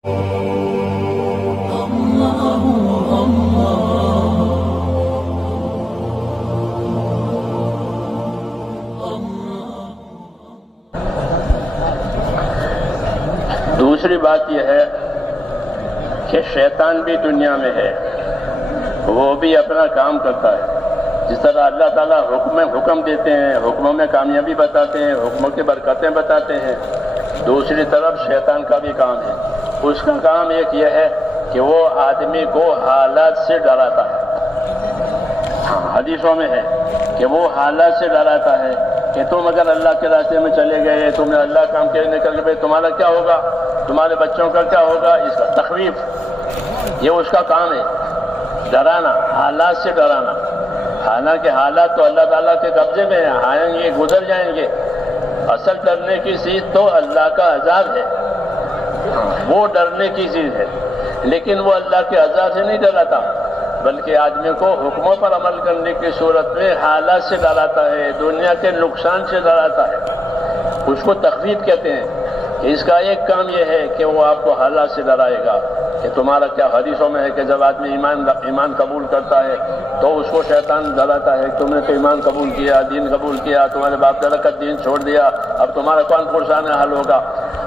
دوسری بات یہ ہے کہ شیطان بھی دنیا میں ہے، وہ بھی اپنا کام کرتا ہے۔ جس طرح اللہ تعالیٰ حکم دیتے ہیں، حکموں میں کامیابی بتاتے ہیں، حکموں کی برکتیں بتاتے ہیں، دوسری طرف شیطان کا بھی کام ہے۔ اس کا کام ایک یہ ہے کہ وہ آدمی کو حالات سے ڈراتا ہے۔ حدیثوں میں ہے کہ وہ حالات سے ڈراتا ہے کہ تم اگر اللہ کے راستے میں چلے گئے، تم نے اللہ کام کے نکل گئے، تمہارا کیا ہوگا، تمہارے بچوں کا کیا ہوگا، اس کا تخویف، یہ اس کا کام ہے، ڈرانا، حالات سے ڈرانا۔ حالانکہ حالات تو اللہ تعالیٰ کے قبضے میں ہیں، آئیں گے، گزر جائیں گے۔ اصل ڈرنے کی چیز تو اللہ کا عذاب ہے، وہ ڈرنے کی چیز ہے، لیکن وہ اللہ کے عذاب سے نہیں ڈراتا، بلکہ آدمی کو حکموں پر عمل کرنے کی صورت میں حالات سے ڈراتا ہے، دنیا کے نقصان سے ڈراتا ہے۔ اس کو تخویف کہتے ہیں۔ اس کا ایک کام یہ ہے کہ وہ آپ کو حالات سے ڈرائے گا کہ تمہارا کیا، حدیثوں میں ہے کہ جب آدمی ایمان قبول کرتا ہے تو اس کو شیطان ڈراتا ہے، تم نے تو ایمان قبول کیا، دین قبول کیا، تمہارے باپ دادا کا دین چھوڑ دیا، اب تمہارا کون پرسان حل ہوگا،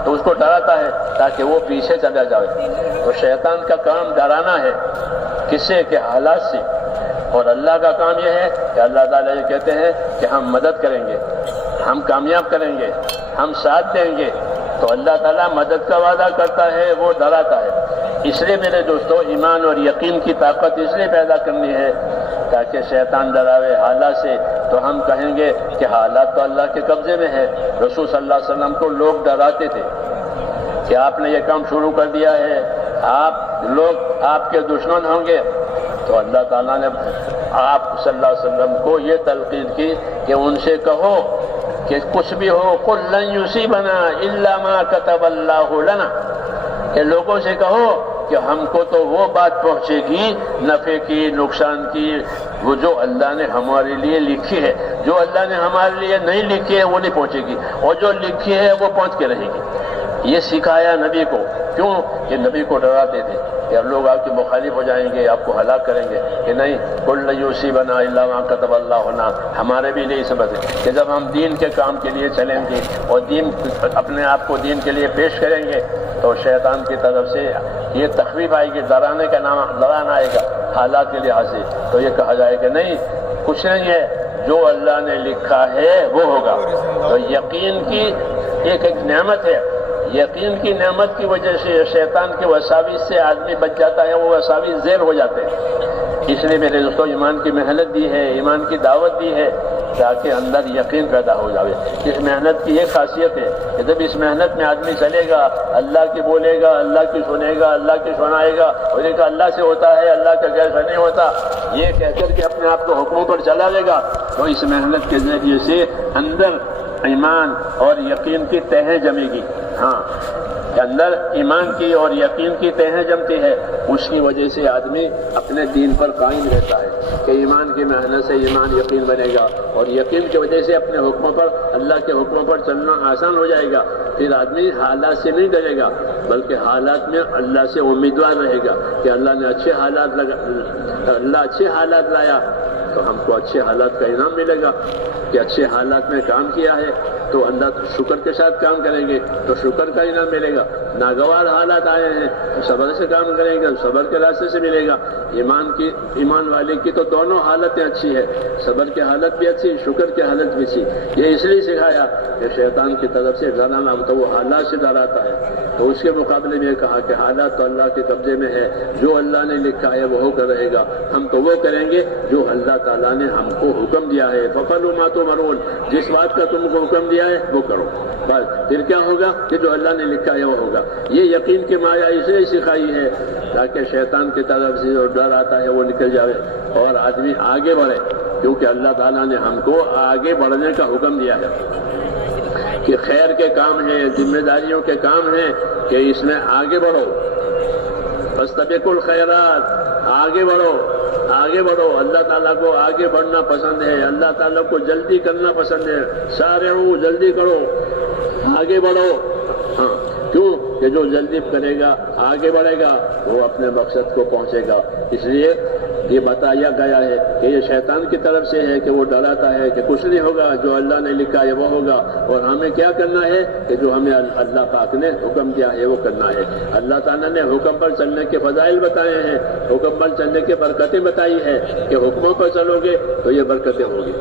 تو اس کو ڈراتا ہے تاکہ وہ پیچھے چلا جائے۔ تو شیطان کا کام ڈرانا ہے، کس سے، کہ حالات سے۔ اور اللہ کا کام یہ ہے کہ اللہ تعالیٰ یہ کہتے ہیں کہ ہم مدد کریں گے، ہم کامیاب کریں گے، ہم ساتھ دیں گے۔ تو اللہ تعالیٰ مدد کا وعدہ کرتا ہے، وہ ڈراتا ہے۔ اس لیے میرے دوستو، ایمان اور یقین کی طاقت اس لیے پیدا کرنی ہے تاکہ شیطان ڈراوے حالات سے، تو ہم کہیں گے کہ حالات تو اللہ کے قبضے میں ہے۔ رسول صلی اللہ علیہ وسلم کو لوگ ڈراتے تھے کہ آپ نے یہ کام شروع کر دیا ہے، لوگ آپ کے دشمن ہوں گے۔ تو اللہ تعالیٰ نے آپ صلی اللہ علیہ وسلم کو یہ تلقین کی کہ ان سے کہو کہ کچھ بھی ہو، قل لن یصیبنا الا ما کتب اللہ لنا، کہ لوگوں سے کہو کہ ہم کو تو وہ بات پہنچے گی، نفع کی، نقصان کی، وہ جو اللہ نے ہمارے لیے لکھی ہے۔ جو اللہ نے ہمارے لیے نہیں لکھی ہے وہ نہیں پہنچے گی، اور جو لکھی ہے وہ پہنچ کے رہے گی۔ یہ سکھایا نبی کو، کیوں کہ نبی کو ڈراتے تھے کہ اب لوگ آپ کے مخالف ہو جائیں گے، آپ کو ہلاک کریں گے، کہ نہیں، قل لن یصیبنا الا ما کتب اللہ لنا۔ ہمارے بھی لیے سبق ہے کہ جب ہم دین کے کام کے لیے چلیں گے اور دین، اپنے آپ کو دین کے لیے پیش کریں گے، تو شیطان کی طرف سے یہ تخویف آئے گی، ڈرانا آئے گا حالات کے لحاظ سے۔ تو یہ کہا جائے کہ نہیں، کچھ نہیں ہے، جو اللہ نے لکھا ہے وہ ہوگا۔ تو یقین کی ایک نعمت ہے، یقین کی نعمت کی وجہ سے شیطان کے وساوس سے آدمی بچ جاتا ہے، وہ وساوس زیر ہو جاتے ہیں۔ اس لیے میرے دوستوں، ایمان کی محنت دی ہے، ایمان کی دعوت دی ہے تاکہ اندر یقین پیدا ہو جائے۔ اس محنت کی ایک خاصیت ہے کہ جب اس محنت میں آدمی چلے گا، اللہ کی بولے گا، اللہ کی سنے گا، اللہ کی سنائے گا، اور یہ کہ اللہ سے ہوتا ہے، اللہ کے غیر سے نہیں ہوتا، یہ کہہ کر کے اپنے آپ کو حکموں پر چلا لے گا، تو اس محنت کے ذریعے سے اندر ایمان اور یقین کی تہیں جمے گی۔ ہاں، اندر ایمان کی اور یقین کی تہیں جمتی ہے، اس کی وجہ سے آدمی اپنے دین پر قائم رہتا ہے کہ ایمان کی محنت سے ایمان یقین بنے گا، اور یقین کی وجہ سے اپنے حکموں پر، اللہ کے حکموں پر چلنا آسان ہو جائے گا۔ پھر آدمی حالات سے نہیں ڈرے گا، بلکہ حالات میں اللہ سے امیدوار رہے گا کہ اللہ نے اچھے حالات لایا تو ہم کو اچھے حالات کا انعام ملے گا، کہ اچھے حالات میں کام کیا ہے تو اللہ شکر کے ساتھ کام کریں گے تو شکر کا انعام ملے گا۔ ناگوار حالات آئے ہیں تو صبر سے کام کریں گے، صبر کے راستے سے ملے گا۔ ایمان والے کی تو دونوں حالتیں اچھی ہے، صبر کی حالت بھی اچھی، شکر کی حالت بھی اچھی۔ یہ اس لیے سکھایا کہ شیطان کی طرف سے ڈرانا تو وہ حالات سے ڈراتا ہے، تو اس کے مقابلے میں کہا کہ حالات تو اللہ کے قبضے میں ہے، جو اللہ نے لکھا ہے وہ ہو کر رہے گا، ہم تو وہ کریں گے جو اللہ تعالیٰ نے ہم کو حکم دیا ہے۔ فَفَعَلُوا مَا تُؤْمَرُونَ، جس بات کا تم کو حکم دیا ہے وہ کرو، بس پھر کیا ہوگا کہ جو اللہ نے لکھا ہے وہ ہوگا۔ یہ یقین کی مایا اس لیے سکھائی ہے تاکہ شیطان کی طرف سے جو ڈر آتا ہے وہ نکل جائے اور آدمی آگے بڑھے، کیونکہ اللہ تعالیٰ نے ہم کو آگے بڑھنے کا حکم دیا ہے کہ خیر کے کام ہیں، ذمہ داریوں کے کام ہیں، کہ اس میں آگے بڑھو، فاستبقوا الخیرات، آگے بڑھو، آگے بڑھو۔ اللہ تعالیٰ کو آگے بڑھنا پسند ہے، اللہ تعالیٰ کو جلدی کرنا پسند ہے۔ سارعوا، جلدی کرو، آگے بڑھو۔ ہاں، کیوں کہ جو جلدی کرے گا آگے بڑھے گا وہ اپنے مقصد کو پہنچے گا. اس لیے یہ بتایا گیا ہے کہ یہ شیطان کی طرف سے ہے کہ وہ ڈراتا ہے کہ کچھ نہیں ہوگا، جو اللہ نے لکھا ہے وہ ہوگا. اور ہمیں کیا کرنا ہے کہ جو ہمیں اللہ پاک نے حکم دیا ہے وہ کرنا ہے. اللہ تعالیٰ نے حکم پر چلنے کے فضائل بتائے ہیں، حکم پر چلنے کی برکتیں بتائی ہیں کہ حکموں پر چلو گے تو یہ برکتیں ہوں گی،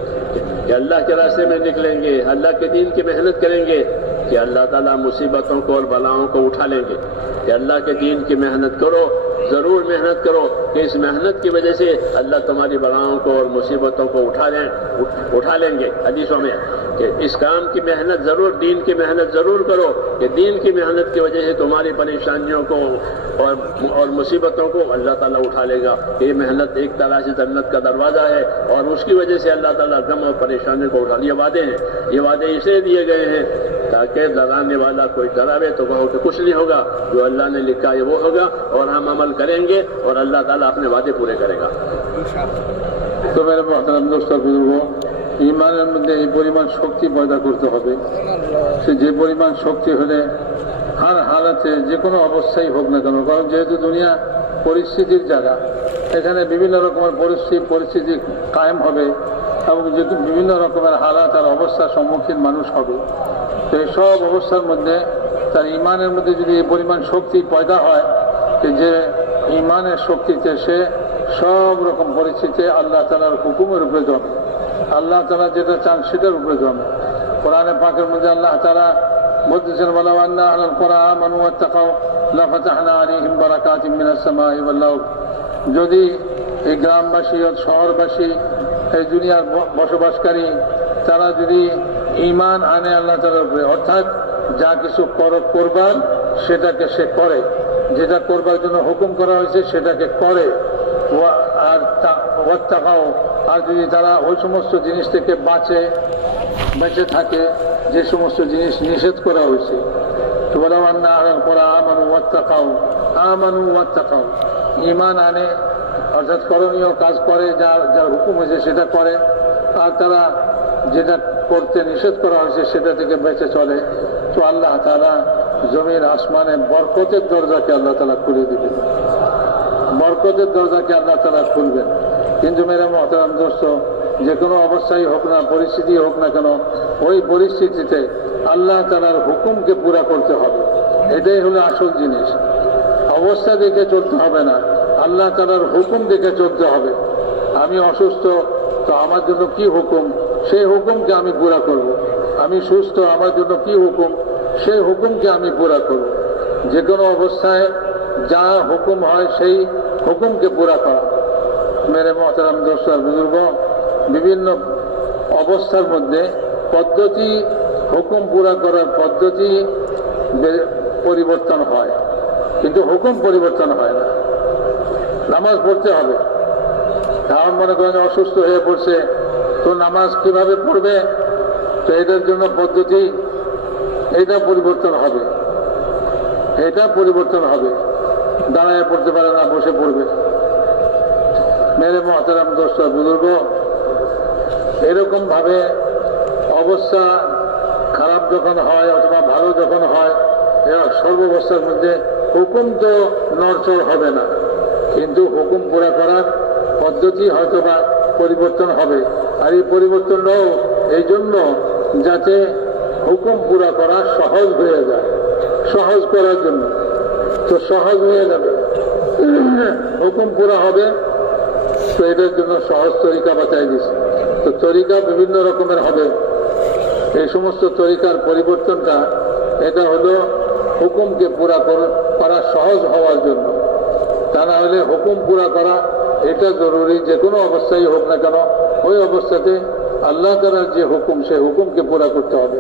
کہ اللہ کے راستے میں نکلیں گے، اللہ کے دین کی محنت کریں گے کہ اللہ تعالیٰ مصیبتوں کو اور بلاؤں کو اٹھا لیں گے. کہ اللہ کے دین کی محنت کرو، ضرور محنت کرو کہ اس محنت کی وجہ سے اللہ تمہاری بلاؤں کو اور مصیبتوں کو اٹھا لیں گے. حدیثوں میں کہ اس کام کی محنت ضرور، دین کی محنت ضرور کرو کہ دین کی محنت کی وجہ سے تمہاری پریشانیوں کو اور مصیبتوں کو اللہ تعالیٰ اٹھا لے گا. کہ یہ محنت ایک طرح سے جنت کا دروازہ ہے اور اس کی وجہ سے اللہ تعالیٰ غم اور پریشانی کو اٹھا. یہ وعدے ہیں، یہ وعدے اسے دیے گئے ہیں تاکہ ڈرانے والا کوئی ڈراوے تو کہو کہ کچھ نہیں ہوگا، جو اللہ نے لکھا ہے وہ ہوگا اور ہم عمل کریں گے اور اللہ تعالیٰ اپنے وعدے پورے کرے گا. তো মেরে মহতারাম দোস্ত বুজুর্গ, ইমানের মধ্যে এই পরিমাণ শক্তি পয়দা করতে হবে, সে যে পরিমাণ শক্তি হলে হার হালাতে যে কোনো অবস্থায় হোক না কেন, কারণ যেহেতু দুনিয়া পরিস্থিতির জায়গা, এখানে বিভিন্ন রকমের পরিস্থিতি কায়েম হবে এবং বিভিন্ন রকমের হালাত আর অবস্থার সম্মুখীন মানুষ হবে. তো এই সব অবস্থার মধ্যে তার ইমানের মধ্যে যদি এই পরিমাণ শক্তি পয়দা হয় যে ইমানের শক্তিতে সে সব রকম পরিস্থিতিতে আল্লাহ তাআলার হুকুমের উপরে জমে, আল্লাহ তাআলা যেটা চান সেটার উপরে জমে. কোরআনে পাকের মধ্যে আল্লাহ তাআলা বলতেছেন, ওয়ালাউ আন্না আহলাল কুরআ আমানু ওয়াত্তাকাউ লাফাতাহনা আলাইহিম বারাকাতিম মিনাস সামাই ওয়াল আরদ. যদি এই গ্রামবাসী ও শহরবাসী, এই দুনিয়ার বসবাসকারী, তারা যদি ঈমান আনে আল্লাহ তাআলার উপরে, অর্থাৎ যা কিছু করবার সেটাকে সে করে, যেটা করবার জন্য হুকুম করা হয়েছে সেটাকে করে, আর ওয়াত্তাকাউ, আর যদি তারা ওই সমস্ত জিনিস থেকে বেঁচে থাকে যে সমস্ত জিনিস নিষেধ করা হয়েছে. তো ওয়ালাউ আন্না আহলাল কুরআ আমানু ওয়াত্তাকাউ, ঈমান আনে অর্থাৎ করণীয় কাজ করে, যার হুকুম হয়েছে সেটা করে, আর তারা যেটা করতে নিষেধ করা হয়েছে সেটা থেকে বেঁচে চলে, তো আল্লাহ তাআলা জমির আসমানে বরকতের দরজাকে আল্লাহ তাআলা খুলে দিবেন, বরকতের দরজাকে আল্লাহ তাআলা খুলবেন. কিন্তু মেরে মহতারাম দোস্ত, যে কোনো অবস্থায় হোক না, পরিস্থিতি হোক না কেন, ওই পরিস্থিতিতে আল্লাহ তাআলার হুকুমকে পুরা করতে হবে. এটাই হলো আসল জিনিস. অবস্থা দেখে চলতে হবে না, আল্লাহ তাআলার হুকুম দেখে চলতে হবে. আমি অসুস্থ, তো আমার জন্য কি হুকুম, সেই হুকুমকে আমি পুরা করব. আমি সুস্থ, আমার জন্য কি হুকুম, সেই হুকুমকে আমি পুরা করব. যে কোনো অবস্থায় যা হুকুম হয় সেই হুকুমকে পুরা করা. মেরে মহতারাম দোস্ত আর বুজুর্গ, বিভিন্ন অবস্থার মধ্যে পদ্ধতি, হুকুম পুরা করার পদ্ধতি পরিবর্তন হয়, কিন্তু হুকুম পরিবর্তন হয় না. নামাজ পড়তে হবে, কারণ মনে করেন অসুস্থ হয়ে পড়ছে, তো নামাজ কিভাবে পড়বে, তো এটার জন্য পদ্ধতি, এটা পরিবর্তন হবে, এটা পরিবর্তন হবে. দাঁড়ায় পড়তে পারে না, বসে পড়বে. মেরে মহতারাম দোস্ত বুজুর্গ, এরকম ভাবে অবস্থা খারাপ যখন হয় অথবা ভালো যখন হয়, সর্বাবস্থার মধ্যে হুকুম তো নড়চড় হবে না, কিন্তু হুকুম পুরা করার পদ্ধতি হয়তোবা পরিবর্তন হবে. আর এই পরিবর্তনটাও এই জন্য যাতে হুকুম পুরা করা সহজ হয়ে যায়, সহজ করার জন্য. তো সহজ হয়ে যাবে, হুকুম পুরা হবে, তো এটার জন্য সহজ তরিকা বাতাই দিচ্ছে. তো তরিকা বিভিন্ন রকমের হবে. এই সমস্ত তরিকার পরিবর্তনটা এটা হলো হুকুমকে পুরা করা সহজ হওয়ার জন্য. তা না হলে হুকুম পুরা করা এটা জরুরি, যে কোনো অবস্থায় হোক না কেন, ওই অবস্থাতে আল্লাহ তাআলার যে হুকুম, সে হুকুমকে পুরা করতে হবে.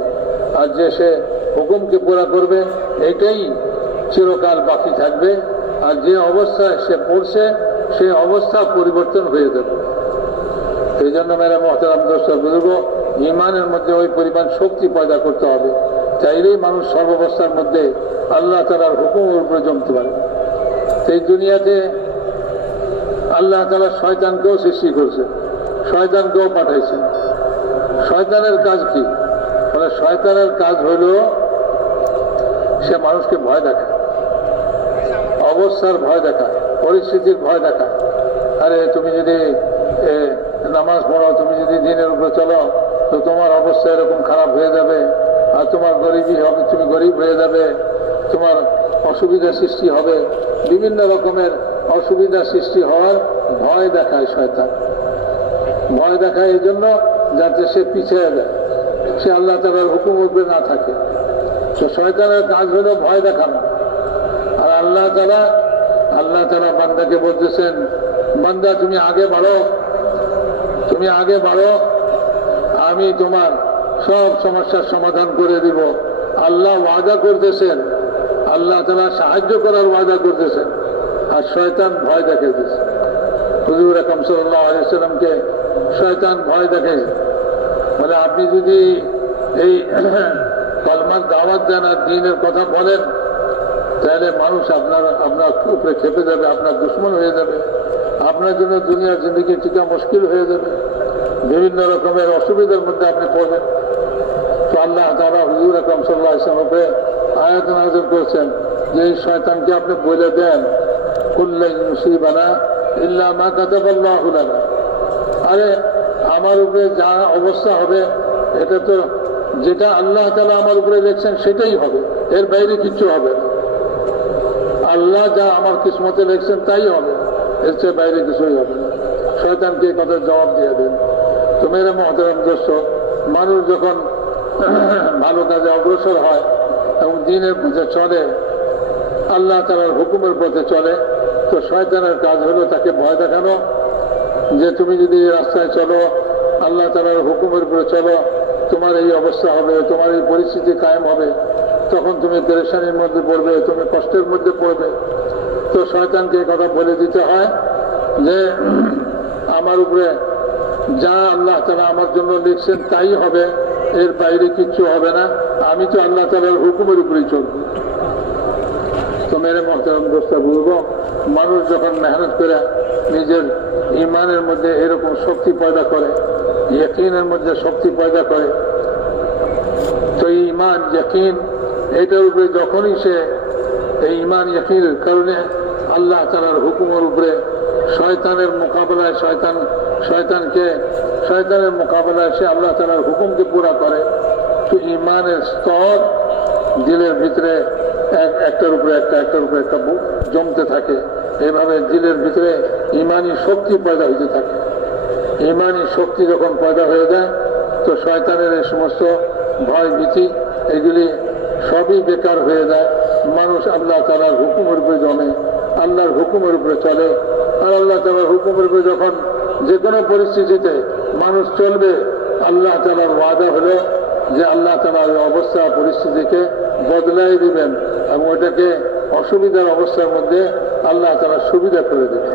আর যে সে হুকুমকে পুরা করবে এটাই চিরকাল বাকি থাকবে. আর যে অবস্থায় সে পড়ছে সেই অবস্থা পরিবর্তন হয়ে যাবে. এই জন্য মেরা মহতারাম দোস্ত বুজুর্গ, ইমানের মধ্যে ওই পরিমাণ শক্তি পয়দা করতে হবে, চাইলেই মানুষ সর্বাবস্থার মধ্যে আল্লাহ তাআলার হুকুমের উপরে জমতে পারে. এই দুনিয়াতে আল্লাহ তাআলা শয়তানকেও সৃষ্টি করছে, শয়তানকেও পাঠাইছে. শয়তানের কাজ কি? বলে শয়তানের কাজ হলো সে মানুষকে ভয় দেখায়. অবস্থার ভয় দেখায়, পরিস্থিতির ভয় দেখায়। আরে তুমি যদি নামাজ পড়ো, তুমি যদি দিনের উপরে চলো, তো তোমার অবস্থা এরকম খারাপ হয়ে যাবে, আর তোমার গরিবই হবে, তুমি গরিব হয়ে যাবে, তোমার অসুবিধা সৃষ্টি হবে। বিভিন্ন রকমের অসুবিধা সৃষ্টি হওয়ার ভয় দেখায় শয়তান। ভয় দেখায় এই জন্য যাতে সে পিছিয়ে যায়, সে আল্লাহ তাআলার হুকুম উপরে না থাকে। তো শয়তানের কাজ হলো ভয় দেখানো। আর আল্লাহ তাআলা বান্দাকে বলতেছেন, বান্দা তুমি আগে বাড়ো, তুমি আগে বাড়ো, আমি তোমার সব সমস্যার সমাধান করে দিব। আল্লাহ ওয়াদা করতেছেন, আল্লাহ তাআলা সাহায্য করার ওয়াদা করতেছেন, আর শয়তান ভয় দেখাইতেছে। হুজুর আকরাম সাল্লাল্লাহু আলাইহি ওয়াসাল্লামকে শয়তান ভয় দেখায়, বলে আপনি যদি এই কলমার দাওয়াত দেন আর দ্বীনের কথা বলেন, তাহলে মানুষ আপনার উপরে খেপে যাবে, আপনার দুশমন হয়ে যাবে, আপনার জন্য দুনিয়ার জিন্দগি টিকা মুশকিল হয়ে যাবে, বিভিন্ন রকমের অসুবিধার মধ্যে আপনি পড়বেন। তো আল্লাহ তাআলা হুজুর আকরাম সাল্লাল্লাহু আলাইহি ওয়াসাল্লামের উপরে আয়াত নাযিল করেছেন যে এই শয়তানকে আপনি বলে দেন, কুল্লু মুসিবানা ইল্লা মা কাতাবাল্লাহু লানা। আরে আমার উপরে যা অবস্থা হবে, এটা তো যেটা আল্লাহ তাআলা আমার উপরে লিখছেন সেটাই হবে, এর বাইরে কিচ্ছু হবে না। আল্লাহ যা আমার কিসমতে লিখছেন তাই হবে, এর চেয়ে বাইরে কিছুই হবে না। শয়তানকে এই কথার জবাব দিয়ে দেন। তো মেরে মুহতারাম দোস্ত, মানুষ যখন ভালো কাজে অগ্রসর হয় এবং দ্বীনের পথে চলে, আল্লাহ তাআলার হুকুমের পথে চলে, তো শয়তানের কাজ হলো তাকে ভয় দেখানো যে তুমি যদি এই রাস্তায় চলো, আল্লাহ তাআলার হুকুমের উপরে চলো, তোমার এই অবস্থা হবে, তোমার এই পরিস্থিতি কায়েম হবে, তখন তুমি পেরেশানির মধ্যে পড়বে, তুমি কষ্টের মধ্যে পড়বে। তো শয়তানকে এই কথা বলে দিতে হয় যে আমার উপরে যা আল্লাহ তাআলা আমার জন্য লিখছেন তাই হবে, এর বাইরে কিচ্ছু হবে না, আমি তো আল্লাহ তাআলার হুকুমের উপরেই চলব। তো মেরে মুহতারাম দোস্ত, বলবো মানুষ যখন মেহনত করে নিজের ইমানের মধ্যে এরকম শক্তি পয়দা করে, ইয়াকিনের মধ্যে শক্তি পয়দা করে, তো ইমান ইয়াকিন এটার উপরে যখনই সে এই ইমান ইয়াকিনের কারণে আল্লাহ তাআলার হুকুমের উপরে শয়তানের মোকাবেলায় শয়তানের মোকাবেলায় সে আল্লাহ তাআলার হুকুমকে পুরা করে, তো ইমানের স্তর দিলের ভিতরে একটার উপরে একটা জমতে থাকে। এভাবে দিলের ভিতরে ইমানি শক্তি পয়দা হইতে থাকে। ইমানি শক্তি যখন পয়দা হয়ে যায়, তো শয়তানের এই সমস্ত ভয় ভীতি এগুলি সবই বেকার হয়ে যায়। মানুষ আল্লাহ তাআলার হুকুমের উপরে জমে, আল্লাহর হুকুমের উপরে চলে। আর আল্লাহ তাআলার হুকুমের উপরে যখন যে কোনো পরিস্থিতিতে মানুষ চলবে, আল্লাহ তাআলার ওয়াদা হলো যে আল্লাহ তাআলা ওই অবস্থা পরিস্থিতিকে বদলাই দিবেন এবং ওটাকে অসুবিধার অবস্থার মধ্যে আল্লাহ তাআলা সুবিধা করে দেবেন।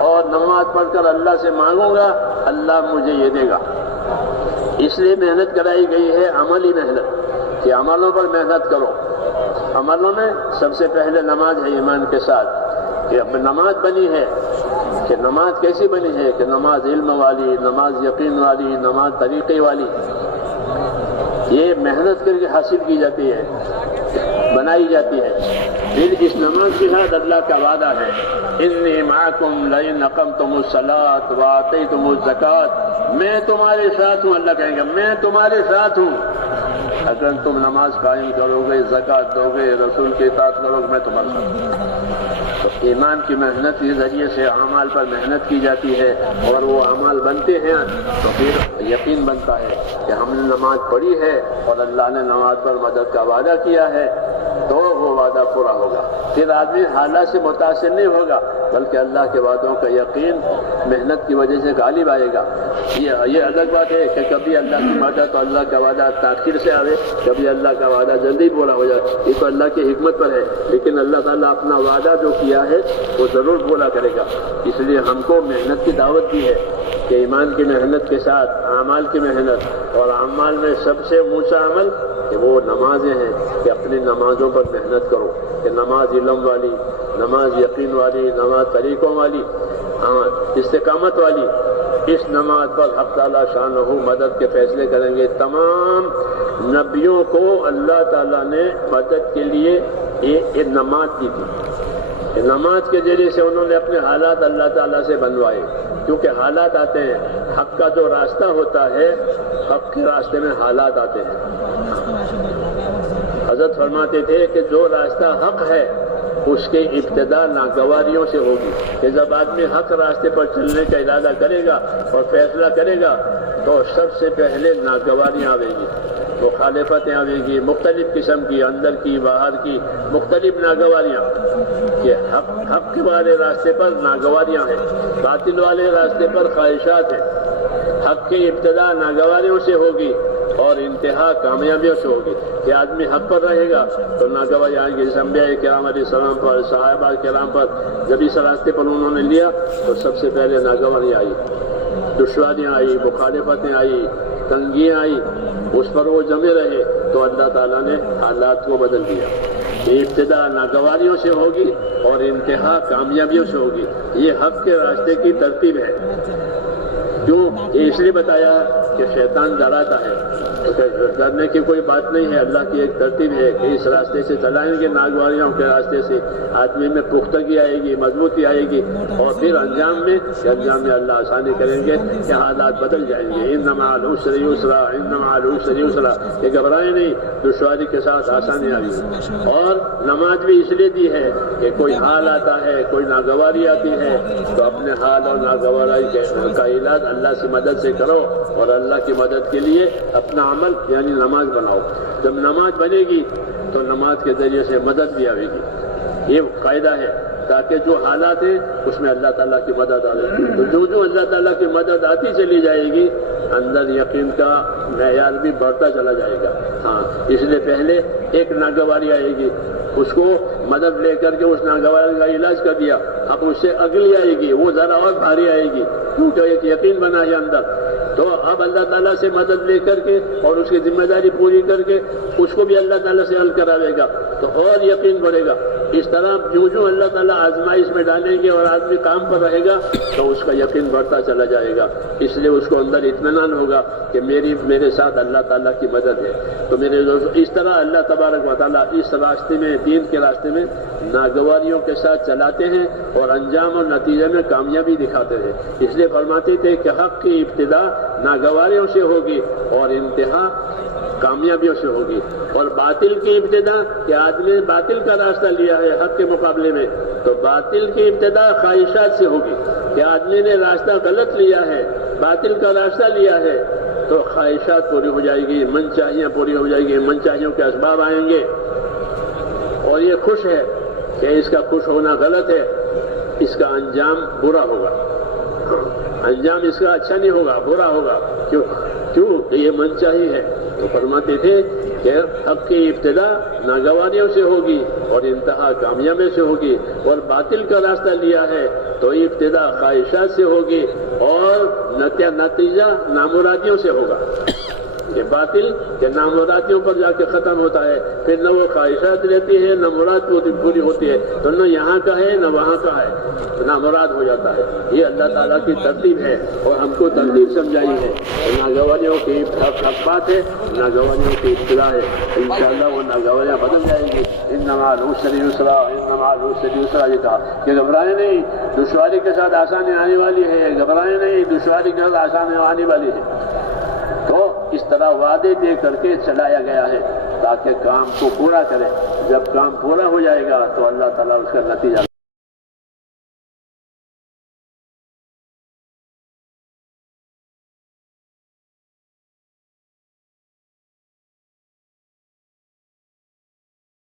اور نماز پڑھ کر اللہ سے مانگوں گا، اللہ مجھے یہ دے گا۔ اس لیے محنت کرائی گئی ہے، عملی محنت، کہ عملوں پر محنت کرو۔ عملوں میں سب سے پہلے نماز ہے ایمان کے ساتھ، کہ اب نماز بنی ہے، کہ نماز کیسی بنی ہے، کہ نماز علم والی، نماز یقین والی، نماز طریقے والی، یہ محنت کر کے حاصل کی جاتی ہے، بنائی جاتی ہے۔ پھر اس نماز کے ساتھ اللہ کا وعدہ ہے، انی معکم لئن اقمتم الصلاۃ وآتیتم الزکوٰۃ، میں تمہارے ساتھ ہوں۔ اللہ کہیں گے میں تمہارے ساتھ ہوں، اگر تم نماز قائم کرو گے، زکوٰۃ دو گے، رسول کی اطاعت کرو گے، میں تمہارے ساتھ ہوں۔ تو ایمان کی محنت کے ذریعے سے اعمال پر محنت کی جاتی ہے، اور وہ اعمال بنتے ہیں تو پھر یقین بنتا ہے کہ ہم نے نماز پڑھی ہے اور اللہ نے نماز پر مدد کا وعدہ کیا ہے، تو وہ وعدہ پورا ہوگا۔ پھر آدمی حالات سے متاثر نہیں ہوگا، بلکہ اللہ کے وعدوں کا یقین محنت کی وجہ سے غالب آئے گا۔ یہ الگ بات ہے کہ کبھی اللہ کی مدد اور اللہ کا وعدہ تاخیر سے آئے، کبھی اللہ کا وعدہ جلدی پورا ہو جائے، یہ تو اللہ کی حکمت پر ہے، لیکن اللہ تعالیٰ اپنا وعدہ جو کیا ہے وہ ضرور پورا کرے گا۔ اس لیے ہم کو محنت کی دعوت دی ہے کہ ایمان کی محنت کے ساتھ اعمال کی محنت، اور اعمال میں سب سے اونچا عمل کہ وہ نمازیں ہیں، کہ اپنی نمازوں پر محنت کرو، کہ نماز علم والی، نماز یقین والی، نماز طریقوں والی، استقامت والی، اس نماز پر حق تعالیٰ شانہ مدد کے فیصلے کریں گے۔ تمام نبیوں کو اللہ تعالیٰ نے مدد کے لیے ایک نماز دی تھی، نماز کے ذریعے سے انہوں نے اپنے حالات اللہ تعالیٰ سے بنوائے، کیونکہ حالات آتے ہیں، حق کا جو راستہ ہوتا ہے، حق کے راستے میں حالات آتے ہیں۔ حضرت فرماتے تھے کہ جو راستہ حق ہے اس کی ابتدا ناگواریوں سے ہوگی، کہ جب آدمی حق راستے پر چلنے کا ارادہ کرے گا اور فیصلہ کرے گا تو سب سے پہلے ناگواریاں آئیں گی، مخالفتیں آئیں گی، مختلف قسم کی، اندر کی باہر کی مختلف ناگواریاں، کہ حق والے راستے پر ناگواریاں ہیں، باطل والے راستے پر خواہشات ہیں۔ حق کی ابتدا ناگواریوں سے ہوگی اور انتہا کامیابیوں سے ہوگی، کہ آدمی حق پر رہے گا تو ناگواری آئیں گے۔ جیسے انبیاء کرام علیہ السلام پر، صحابہ کرام پر جب اس راستے پر انہوں نے لیا تو سب سے پہلے ناگواری آئی، دشواریاں آئی، مخالفتیں آئی، تنگیاں آئی، اس پر وہ جمے رہے تو اللہ تعالیٰ نے حالات کو بدل دیا۔ یہ ابتدا ناگواریوں سے ہوگی اور انتہا کامیابیوں سے ہوگی، یہ حق کے راستے کی ترتیب ہے۔ کیوں؟ یہ اس لیے بتایا کہ شیطان ڈراتا ہے، ڈرنے کی کوئی بات نہیں ہے، اللہ کی ایک ترتیب ہے کہ اس راستے سے چلائیں گے، ناگواریوں کے راستے سے آدمی میں پختگی آئے گی، مضبوطی آئے گی، اور پھر انجام میں اللہ آسانی کریں گے کہ حالات بدل جائیں گے۔ انما العسر یسرا، انما العسر یسرا، کہ گھبرائیں نہیں، دشواری کے ساتھ آسانی آئی۔ اور نماز بھی اس لیے دی ہے کہ کوئی حال آتا ہے، کوئی ناگواری آتی ہے تو اپنے حال اور ناگواری کا علاج اللہ سے مدد سے کرو، اور اللہ کی مدد کے لیے اپنا عمل یعنی نماز بناؤ۔ جب نماز بنے گی تو نماز کے ذریعے سے مدد بھی آئے گی، یہ فائدہ ہے، تاکہ جو حالات ہیں اس میں اللہ تعالیٰ کی مدد آ جائے۔ تو جو اللہ تعالیٰ کی مدد آتی چلی جائے گی، اندر یقین کا معیار بھی بڑھتا چلا جائے گا۔ ہاں، اس لیے پہلے ایک ناگواری آئے گی، اس کو مدد لے کر کے اس ناگواری کا علاج کر دیا، اب اس سے اگلی آئے گی، وہ ذرا اور بھاری آئے گی، کیونکہ ایک یقین بنا ہے اندر۔ تو اب اللہ تعالیٰ سے مدد لے کر کے اور اس کی ذمہ داری پوری کر کے اس کو بھی اللہ تعالیٰ سے حل کراوے گا تو اور یقین بڑھے گا۔ اس طرح جو اللہ تعالیٰ آزمائش میں ڈالیں گے اور آدمی کام پر رہے گا تو اس کا یقین بڑھتا چلا جائے گا، اس لیے اس کو اندر اطمینان ہوگا کہ میرے ساتھ اللہ تعالیٰ کی مدد ہے۔ تو میرے دوستو، اس طرح اللہ تبارک و تعالیٰ اس راستے میں، دین کے راستے میں ناگواریوں کے ساتھ چلاتے ہیں اور انجام اور نتیجے میں کامیابی دکھاتے ہیں۔ اس لیے فرماتے تھے کہ حق کی ابتدا ناگواریوں سے ہوگی اور انتہا کامیابیوں سے ہوگی، اور باطل کی ابتدا کہ آدمی نے باطل کا راستہ لیا ہے حق کے مقابلے میں، تو باطل کی ابتدا خواہشات سے ہوگی کہ آدمی نے راستہ غلط لیا ہے، باطل کا راستہ لیا ہے تو خواہشات پوری ہو جائے گی، من چاہیاں پوری ہو جائے گی، من چاہیوں کے اسباب آئیں گے، اور یہ خوش ہے کہ اس کا خوش ہونا غلط ہے، اس کا انجام برا ہوگا، انجام اس کا اچھا نہیں ہوگا، برا ہوگا۔ کیوں؟ یہ من چاہی ہے۔ تو فرماتے تھے کہ حق کی ابتدا ناگواریوں سے ہوگی اور انتہا کامیابی سے ہوگی، اور باطل کا راستہ لیا ہے تو ابتدا خواہشات سے ہوگی اور نتیجہ نامرادیوں سے ہوگا. کہ باطل کہ نامرادیوں پر جا کے ختم ہوتا ہے. پھر نہ وہ خواہشات رہتی ہے نہ مراد پوری ہوتی ہے, تو نہ یہاں کا ہے نہ وہاں کا ہے, نامراد ہو جاتا ہے. یہ اللہ تعالیٰ کی ترتیب ہے اور ہم کو ترتیب سمجھائی ہے. ناگوانیوں کی حق بات ہے, ناگوانیوں کی ابتدا ہے. انشاءاللہ وہ ناگوانیاں بدل جائیں گی. انما العسر یسرا, انما العسر یسرا. یہ کہا کہ گھبرائے نہیں, دشواری کے ساتھ آسانی آنے والی ہے. گھبرائے نہیں, دشواری کے ساتھ آسانی آنے والی ہے. تو اس طرح وعدے دے کر کے چلایا گیا ہے تاکہ کام کو پورا کرے. جب کام پورا ہو جائے گا تو اللہ تعالیٰ اس کا نتیجہ